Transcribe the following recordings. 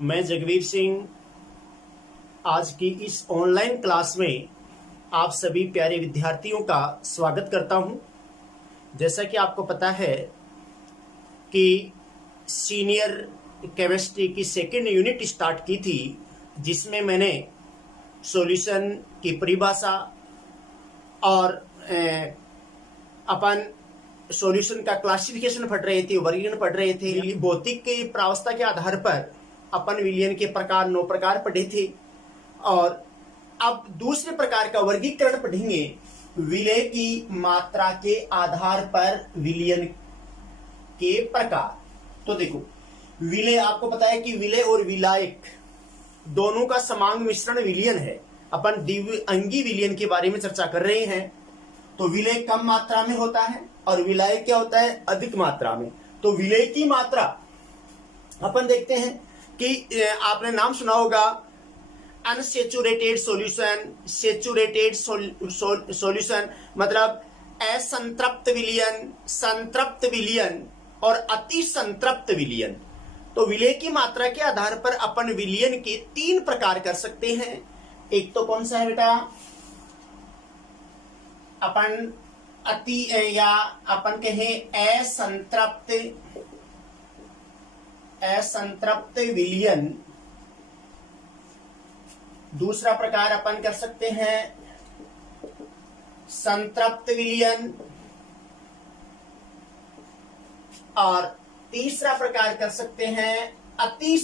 मैं जगवीर सिंह आज की इस ऑनलाइन क्लास में आप सभी प्यारे विद्यार्थियों का स्वागत करता हूं। जैसा कि आपको पता है कि सीनियर केमिस्ट्री की सेकेंड यूनिट स्टार्ट की थी, जिसमें मैंने सॉल्यूशन की परिभाषा और अपन सॉल्यूशन का क्लासिफिकेशन पढ़ रहे थे, वर्गीकरण पढ़ रहे थे। भौतिक की प्रावस्था के आधार पर अपन विलयन के प्रकार 9 प्रकार पढ़े थे और अब दूसरे प्रकार का वर्गीकरण पढ़ेंगे, विलय की मात्रा के आधार पर विलयन के प्रकार। तो देखो, विलय आपको पता है कि विलय और विलायक दोनों का समांग मिश्रण विलयन है। अपन द्विअंगी विलयन के बारे में चर्चा कर रहे हैं। तो विलय कम मात्रा में होता है और विलायक क्या होता है, अधिक मात्रा में। तो विलय की मात्रा अपन देखते हैं कि आपने नाम सुना होगा अनसेचुरेटेड सॉल्यूशन, सेचुरेटेड सॉल्यूशन, मतलब असंतृप्त विलयन, संतृप्त विलयन और अति संतृप्त विलयन। तो विलय की मात्रा के आधार पर अपन विलयन के 3 प्रकार कर सकते हैं। एक तो कौन सा है बेटा, अपन अति या अपन कहें असंतृप्त विलयन। दूसरा प्रकार अपन कर सकते हैं संतृप्त विलयन और तीसरा प्रकार कर सकते हैं अति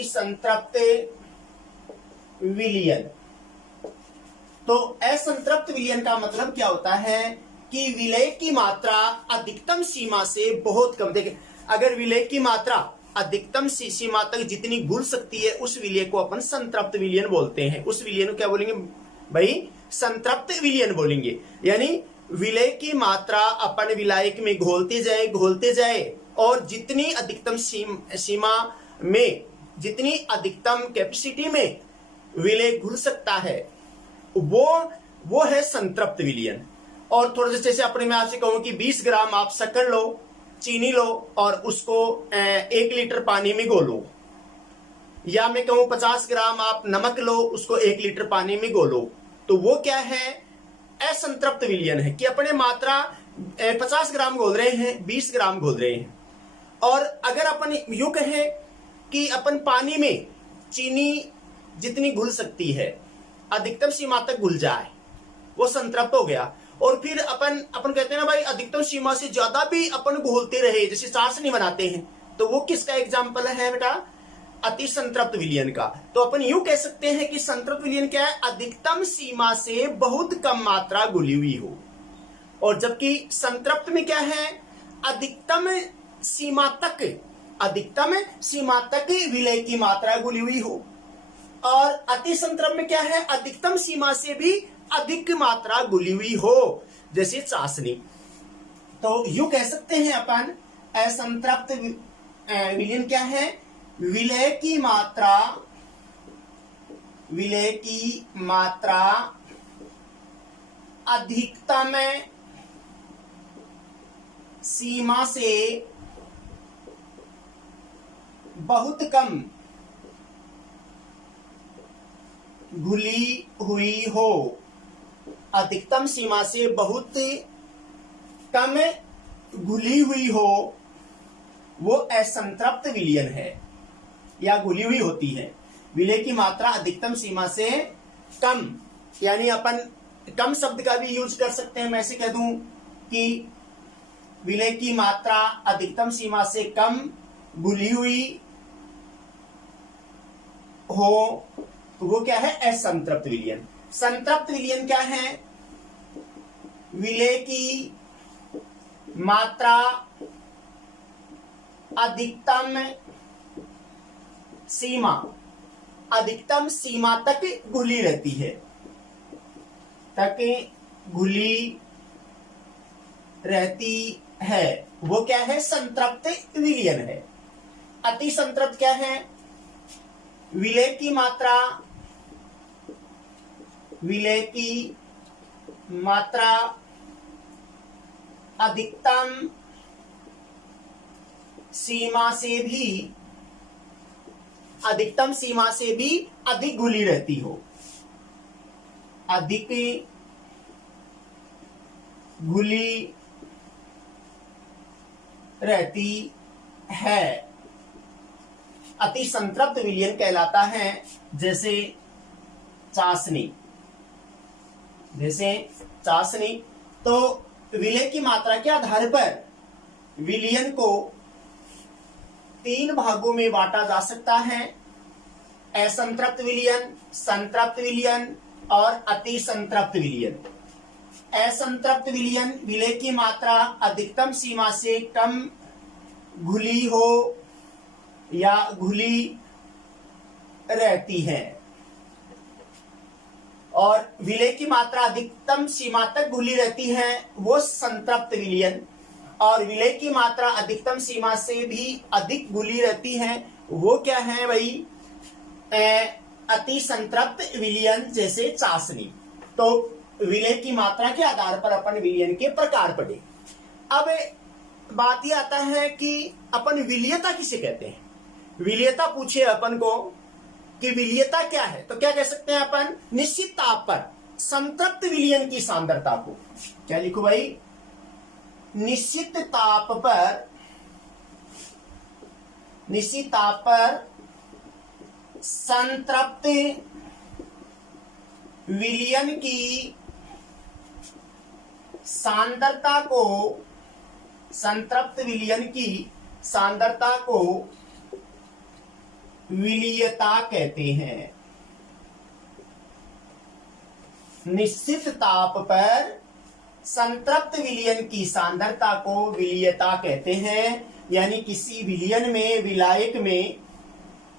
संतृप्त विलयन। तो असंतृप्त विलयन का मतलब क्या होता है कि विलय की मात्रा अधिकतम सीमा से बहुत कम। देखिए, अगर विलय की मात्रा अधिकतम सीमा तक जितनी घुल सकती है, उस विलय को अपन संतृप्त विलयन बोलते हैं। उस विलय को क्या बोलेंगे भाई, संतृप्त विलयन बोलेंगे। यानी विलय की मात्रा अपन विलायक में घोलते जाए और जितनी अधिकतम सीमा में, जितनी अधिकतम कैपेसिटी में विलय घुल सकता है, वो है संतृप्त विलयन। और थोड़ा जैसे अपने में आपसे कहूं कि 20 ग्राम आप शक्कर लो, चीनी लो और उसको 1 लीटर पानी में घोलो, या मैं कहूं 50 ग्राम आप नमक लो, उसको 1 लीटर पानी में घोलो। तो वो क्या है, असंतृप्त विलयन है कि अपने मात्रा 50 ग्राम घोल रहे हैं, 20 ग्राम घोल रहे हैं। और अगर अपन यूं कहें कि अपन पानी में चीनी जितनी घुल सकती है, अधिकतम सीमा तक घुल जाए, वो संतृप्त हो गया। और फिर अपन कहते हैं ना भाई, अधिकतम सीमा से ज्यादा भी अपन घोलते रहे, जैसे चाशनी बनाते हैं, तो वो किसका एग्जाम्पल है बेटा, अति संतृप्त विलयन का। तो अपन यूं कह सकते हैं कि संतृप्त विलयन क्या है, अधिकतम सीमा से बहुत कम मात्रा घुली हुई हो। और जबकि संतृप्त में क्या है, अधिकतम सीमा तक विलय की मात्रा घुली हुई हो। और अति संतृप्त में क्या है, अधिकतम सीमा से भी अधिक मात्रा घुली हुई हो, जैसे चाशनी। तो यूं कह सकते हैं अपन, असंतृप्त विलयन क्या है, विलय की मात्रा अधिकतम सीमा से बहुत कम घुली हुई हो। अधिकतम सीमा से बहुत कम घुली हुई हो, वो असंतृप्त विलयन है या घुली हुई होती है। विलय की मात्रा अधिकतम सीमा से कम, यानी अपन कम शब्द का भी यूज कर सकते हैं। मैं ऐसे कह दूं कि विलय की मात्रा अधिकतम सीमा से कम घुली हुई हो, तो वो क्या है, असंतृप्त विलयन। संतृप्त विलयन क्या है, विलय की मात्रा अधिकतम सीमा तक घुली रहती है, वो क्या है, संतृप्त विलयन है। अति संतृप्त क्या है, विलय की मात्रा, अधिकतम सीमा से भी, अधिकतम सीमा से भी अधिक घुली रहती हो, अधिक घुली रहती है, अति संतृप्त विलयन कहलाता है। जैसे चाशनी, तो विलय की मात्रा के आधार पर विलयन को 3 भागों में बांटा जा सकता है, असंतृप्त विलयन, संतृप्त विलयन और अति संतृप्त विलयन। असंतृप्त विलयन, विलय की मात्रा अधिकतम सीमा से कम घुली हो या घुली रहती है, और विलय की मात्रा अधिकतम सीमा तक घुली रहती है वो संतृप्त विलयन, और विलय की मात्रा अधिकतम सीमा से भी अधिक घुली रहती है वो क्या है भाई, अति संतृप्त विलयन, जैसे चाशनी। तो विलय की मात्रा के आधार पर अपन विलयन के प्रकार पढ़े। अब बात यह आता है कि अपन विलयता किसे कहते हैं। विलयता पूछे अपन को कि विलयता क्या है, तो क्या कह सकते हैं अपन, निश्चित ताप पर संतृप्त विलयन की सांद्रता को, क्या लिखो भाई, निश्चित ताप पर संतृप्त विलयन की सांद्रता को, संतृप्त विलयन की सांद्रता को विलयता कहते हैं। निश्चित ताप पर संतृप्त विलयन की सांद्रता को विलयता कहते हैं। यानी किसी विलयन में, विलायक में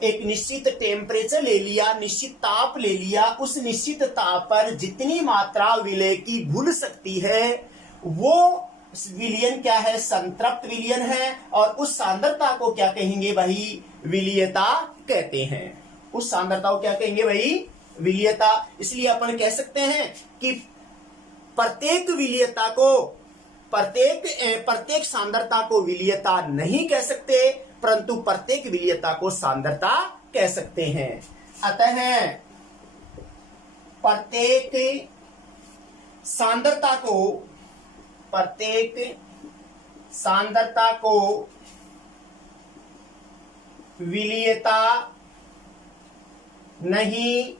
एक निश्चित टेम्परेचर ले लिया, निश्चित ताप ले लिया, उस निश्चित ताप पर जितनी मात्रा विलय की घुल सकती है वो विलयन क्या है, संतृप्त विलयन है, और उस सांद्रता को क्या कहेंगे भाई, विलयता कहते हैं। उस सांद्रता को क्या कहेंगे भाई, विलयता। इसलिए अपन कह सकते हैं कि प्रत्येक विलयता को, प्रत्येक सांद्रता को विलयता नहीं कह सकते, परंतु प्रत्येक विलयता को सांद्रता कह सकते हैं। अतः प्रत्येक सांद्रता को विलयता नहीं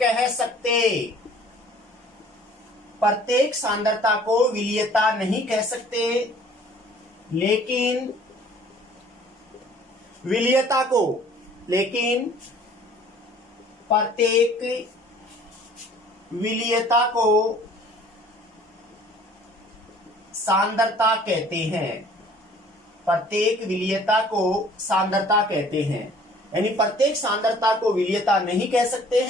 कह सकते, प्रत्येक सांद्रता को विलयता नहीं कह सकते, लेकिन प्रत्येक विलयता को सांद्रता कहते हैं। प्रत्येक विलयता को सांद्रता कहते हैं, यानी प्रत्येक सांद्रता को विलयता नहीं कह सकते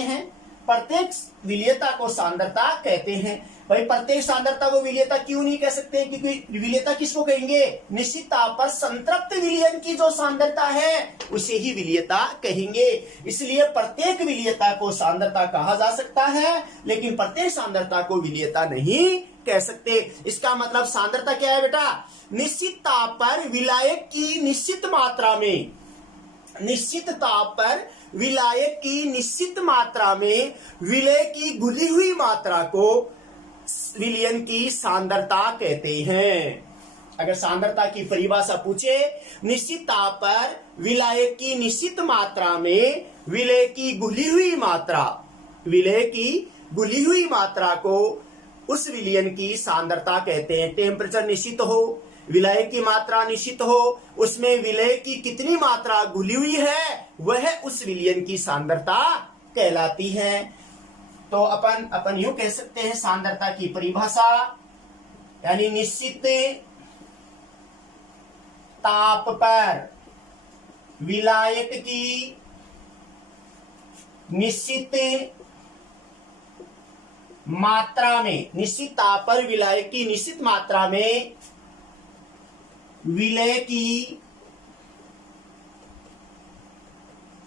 हैं, प्रत्येक विलयता को सांद्रता कहते हैं। भाई प्रत्येक सांद्रता को विलयता क्यों नहीं कह सकते, क्योंकि विलयता किसको कहेंगे, निश्चित ताप पर संतृप्त विलयन की जो सांद्रता है उसे ही विलयता कहेंगे। इसलिए प्रत्येक विलयता को सांद्रता कहा जा सकता है, लेकिन प्रत्येक सांद्रता को विलयता नहीं कह सकते। इसका मतलब सांद्रता क्या है बेटा, निश्चित ताप पर विलायक की निश्चित मात्रा में, निश्चित ताप पर विलायक की निश्चित मात्रा में विलय की घुली हुई मात्रा को विलयन की सांद्रता कहते हैं। अगर सांद्रता की परिभाषा पूछे, निश्चित ताप पर विलायक की निश्चित मात्रा में विलय की घुली हुई मात्रा को उस विलयन की सांद्रता कहते हैं। टेम्परेचर निश्चित हो, विलय की मात्रा निश्चित हो, उसमें विलय की कितनी मात्रा घुली हुई है वह उस विलयन की सांद्रता कहलाती है। तो अपन यूं कह सकते हैं सांद्रता की परिभाषा, यानी निश्चित ताप पर विलायक की निश्चित मात्रा में, निश्चित ताप पर विलय की निश्चित मात्रा में विलय की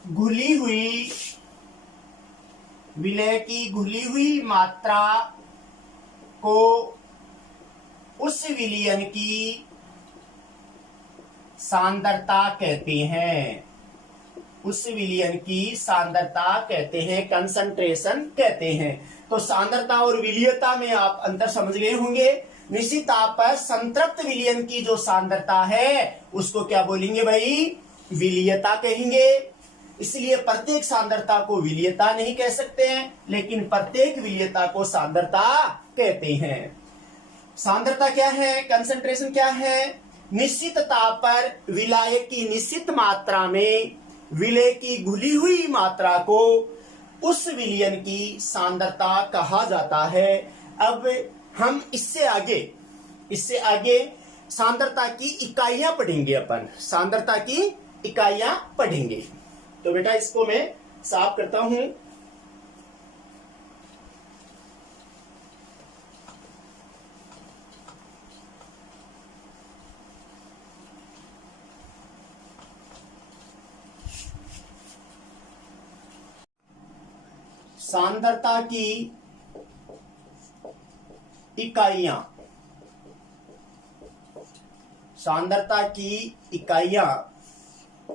घुली हुई मात्रा को उस विलयन की सांद्रता कहते हैं, उस विलयन की सांद्रता कहते हैं, कंसंट्रेशन कहते हैं। तो सांद्रता और विलीयता में आप अंतर समझ गए होंगे। निश्चित ताप पर संतृप्त विलयन की जो सांद्रता है उसको क्या बोलेंगे भाई? विलीयता कहेंगे। इसलिए प्रत्येक सांद्रता को विलीयता नहीं कह सकते हैं, लेकिन प्रत्येक विलीयता को सांद्रता कहते हैं। सांद्रता क्या है? कंसंट्रेशन क्या है? निश्चित ताप पर विलायक की निश्चित मात्रा में विलय की घुली हुई मात्रा को उस विलयन की सांद्रता कहा जाता है। अब हम इससे आगे सांद्रता की इकाइयां पढ़ेंगे। अपन सांद्रता की इकाइयां पढ़ेंगे। तो बेटा इसको मैं साफ करता हूं। सांद्रता की इकाइयां, सांद्रता की इकाइयां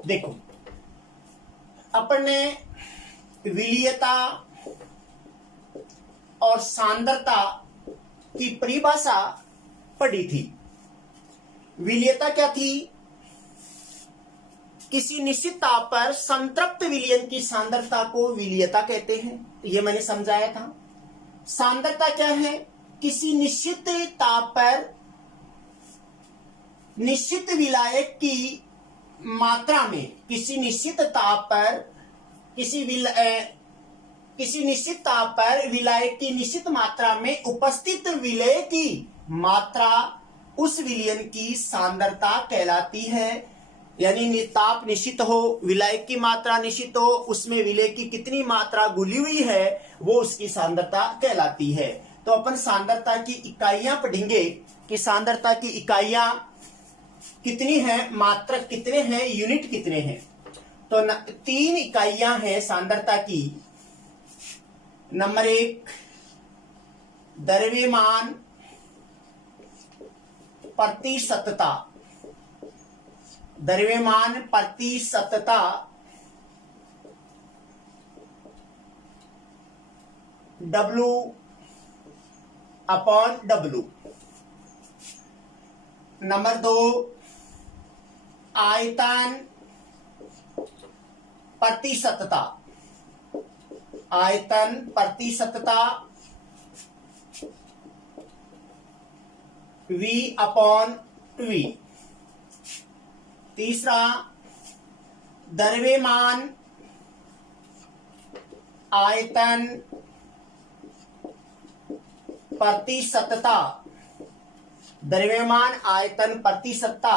देखो, अपन ने विलीयता और सांद्रता की परिभाषा पढ़ी थी। विलीयता क्या थी? किसी निश्चित ताप पर संतृप्त विलयन की सांद्रता को विलीयता कहते हैं, ये मैंने समझाया था। सांद्रता क्या है? किसी निश्चित ताप पर निश्चित विलायक की मात्रा में, किसी निश्चित ताप पर किसी निश्चित ताप पर विलायक की निश्चित मात्रा में उपस्थित विलय की मात्रा उस विलयन की सांद्रता कहलाती है। यानी ताप निश्चित हो, विलायक की मात्रा निश्चित हो, उसमें विलय की कितनी मात्रा घुली हुई है वो उसकी सांद्रता कहलाती है। तो अपन सांद्रता की इकाइयां पढ़ेंगे कि सांद्रता की इकाइयां कितनी हैं, मात्रक कितने हैं, यूनिट कितने हैं। तो 3 इकाइयां हैं सांद्रता की। नंबर 1 द्रव्यमान प्रतिशतता, द्रव्यमान प्रतिशतता W/W। नंबर 2 आयतन प्रतिशतता, आयतन प्रतिशतता V/V। तीसरा द्रव्यमान आयतन प्रतिशतता, द्रव्यमान आयतन प्रतिशतता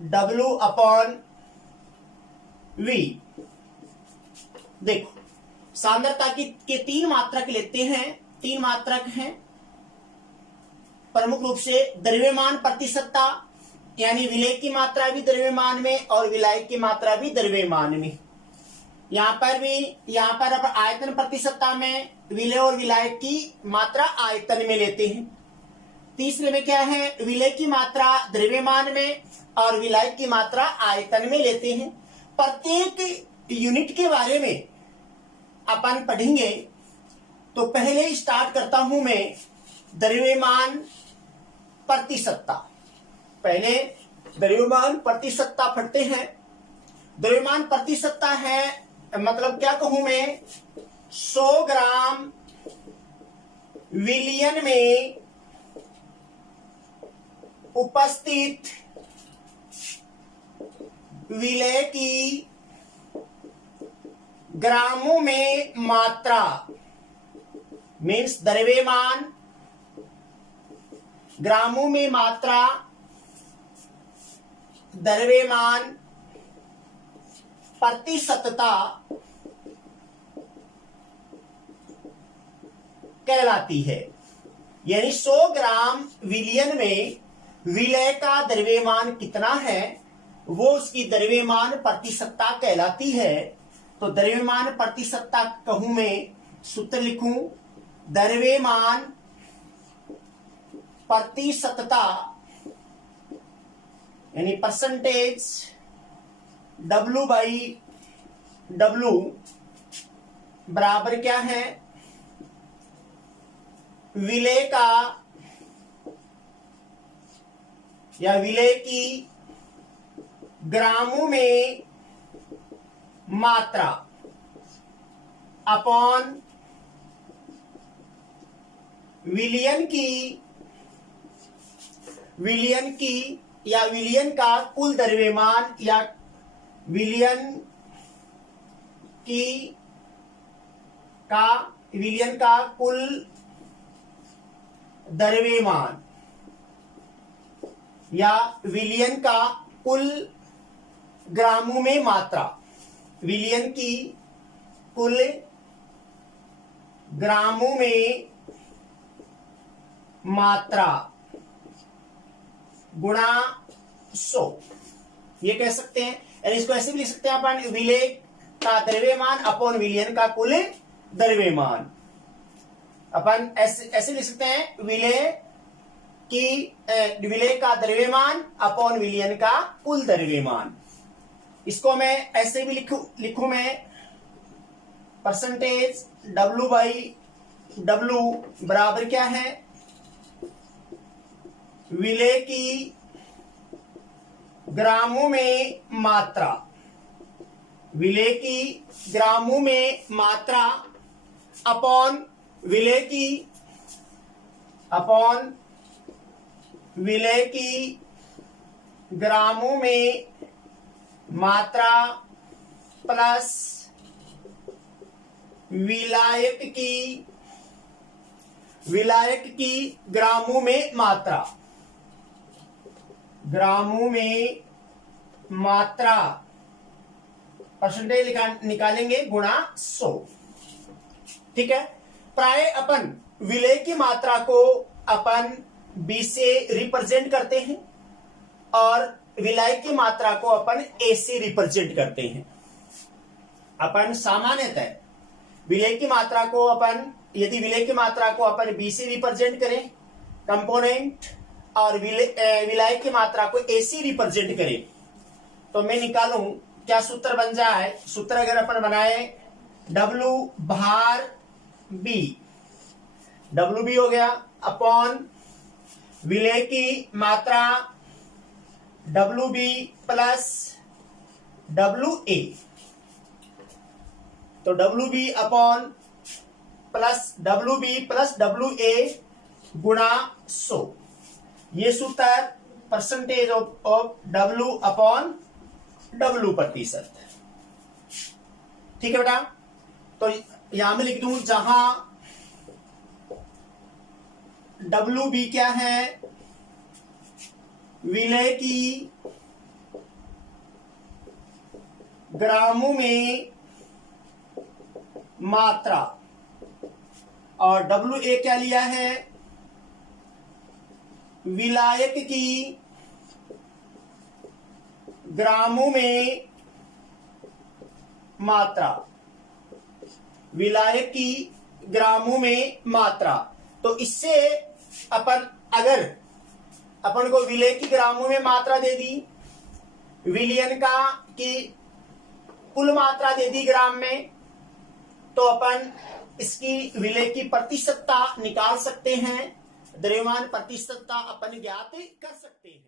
W/V। देखो सांद्रता के 3 मात्रक लेते हैं। 3 मात्रक हैं प्रमुख रूप से द्रव्यमान प्रतिशतता, यानी विलय की मात्रा भी द्रव्यमान में और विलायक की मात्रा भी द्रव्यमान में। यहां पर अब आयतन प्रतिशतता में विलय और विलायक की मात्रा आयतन में लेते हैं। तीसरे में क्या है? विलय की मात्रा द्रव्यमान में और विलायक की मात्रा आयतन में लेते हैं। प्रत्येक यूनिट के बारे में अपन पढ़ेंगे। तो पहले स्टार्ट करता हूं मैं द्रव्यमान प्रतिशतता। पहले द्रव्यमान प्रतिशतता पढ़ते हैं। द्रव्यमान प्रतिशतता है मतलब क्या कहूं मैं, 100 ग्राम विलयन में उपस्थित विलय की ग्रामों में मात्रा, मीन्स द्रव्यमान ग्रामों में मात्रा, द्रव्यमान प्रतिशतता कहलाती है। यानी 100 ग्राम विलयन में विलय का द्रव्यमान कितना है वो उसकी द्रव्यमान प्रतिशतता कहलाती है। तो द्रव्यमान प्रतिशतता कहूं मैं, सूत्र लिखूं, द्रव्यमान प्रतिशतता यानी परसेंटेज W बाई W बराबर क्या है, विलेय का या विलेय की ग्रामों में मात्रा अपॉन विलियन की या विलियन का कुल द्रव्यमान या विलियन का कुल द्रव्यमान या विलियन का कुल ग्रामों में मात्रा, विलियन की कुल ग्रामों में मात्रा गुणा 100, ये कह सकते हैं। यानी इसको ऐसे भी लिख सकते हैं अपन, विलेय का द्रव्यमान अपॉन विलियन का कुल द्रव्यमान। अपन ऐसे लिख सकते हैं, विलेय का द्रव्यमान अपॉन विलियन का कुल द्रव्यमान। इसको मैं ऐसे भी लिखूं मैं, परसेंटेज W बाई W बराबर क्या है, विलेय की ग्रामों में मात्रा, विलेय की ग्रामों में मात्रा अपॉन विलेय की ग्रामों में मात्रा प्लस विलायक की ग्रामों में मात्रा परसेंटेज निकालेंगे गुणा 100। ठीक है। प्राय अपन विलेय की मात्रा को अपन B से रिप्रेजेंट करते हैं और विलायक की मात्रा को अपन A से रिप्रेजेंट करते हैं। अपन सामान्यतः विलेय की मात्रा को अपन B से रिप्रेजेंट करें कंपोनेंट, और विलायक की मात्रा को A से रिप्रेजेंट करें, तो मैं निकालूं क्या सूत्र बन जाए। सूत्र अगर अपन बनाए, W भार B, WB हो गया अपॉन विलेय की मात्रा WB प्लस WA, तो WB upon WB plus WA गुणा 100, ये सूत्र percentage of W upon W प्रतिशत। ठीक है बेटा, तो यहां में लिख दूं, जहां WB क्या है, विलेय की ग्रामों में मात्रा, और WA क्या लिया है, विलायक की ग्रामों में मात्रा, विलायक की ग्रामों में मात्रा। तो इससे अगर अपन को विलेय की ग्रामों में मात्रा दे दी, विलियन की कुल मात्रा दे दी ग्राम में, तो अपन इसकी विलेय की प्रतिशतता निकाल सकते हैं, द्रव्यमान प्रतिशतता अपन ज्ञात कर सकते हैं।